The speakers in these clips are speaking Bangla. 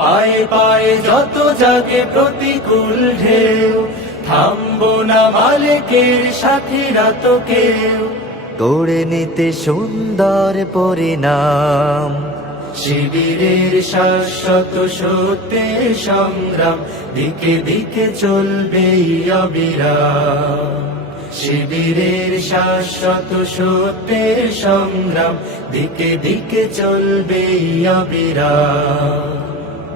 পায়ে পায়ে যত জাগে প্রতিকূল ঢেউ থামবো না মালিকের সাথীরা তো কেউ গড়ে নিতে সুন্দর পরিণাম। শিবিরের শাশ্বত সত্যের সংগ্রাম দিকে দিকে চলবে অবিরাম। শিবিরের শাশ্বত সত্যের সংগ্রাম দিকে দিকে চলবে অবিরাম।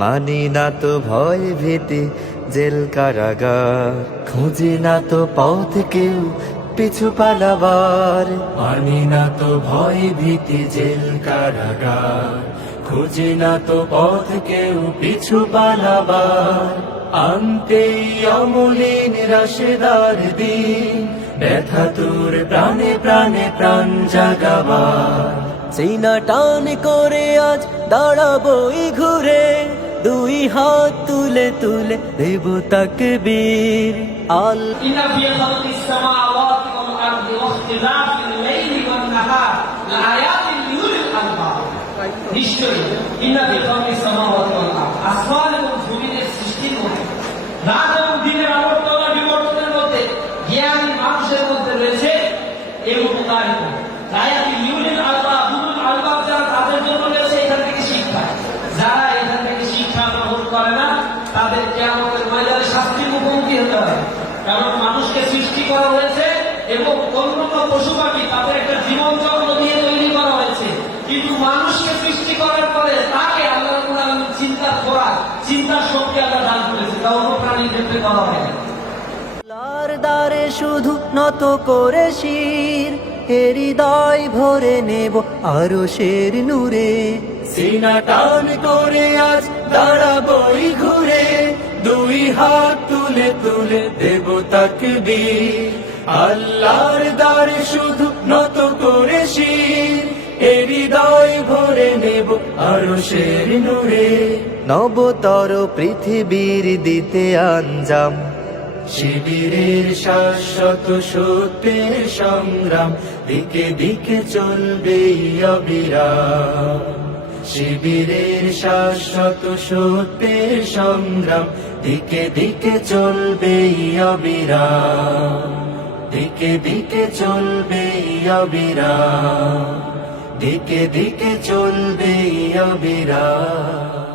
মানি না তো ভয় ভীতি জেল কারাগার। খুঁজি না তো পথ কেউ পিছু পালাবার। মানি না তো ভয় ভীতি জেল কারাগার। খুঁজি না তো পথ কেউ পিছু পালাবার। আনতে অমলিন রাশেদার দিন ব্যথা তোর প্রাণে প্রাণে প্রাণ জাগাবার। সিনা টান করে আজ দাঁড়াবই ঘুরে। দুই হাত তুলে তুলে দেব তাকে বীর আল নিশ্চয়ই আসমান এবং জমিনের সৃষ্টির মধ্যে কারণ মানুষকে সৃষ্টি করা হয়েছে এবং অন্যান্য পশু পাখি তাদের একটা জীবন চক্র দিয়ে তৈরি করা হয়েছে। কিন্তু মানুষকে সৃষ্টি করার পরে তাকে আল্লাহ চিন্তা করা চিন্তার শক্তি আল্লাহ দান করেছে। তা অন্য প্রাণীর ক্ষেত্রে করা হয় না। শুধু নত করে শির হৃদয় ভরে নেব আরও শের নূরে। সিনা টান করে আজ দাঁড়াবই ঘুরে। দুই হাত তুলে তুলে দেব তাকে আল্লাহর দ্বারে শুধু নত করে শির। হৃদয় ভরে নেব আরও শের নূরে। নবতর পৃথিবীর দিতে আঞ্জাম। শিবিরের শাশ্বত সত্যের সংগ্রাম। দিকে দিকে চলবে অবিরাম। শিবিরের শাশ্বত সত্যের সংগ্রাম। দিকে দিকে চলবে অবিরাম। দিকে দিকে চলবে অবিরাম। দিকে দিকে চলবে অবিরাম।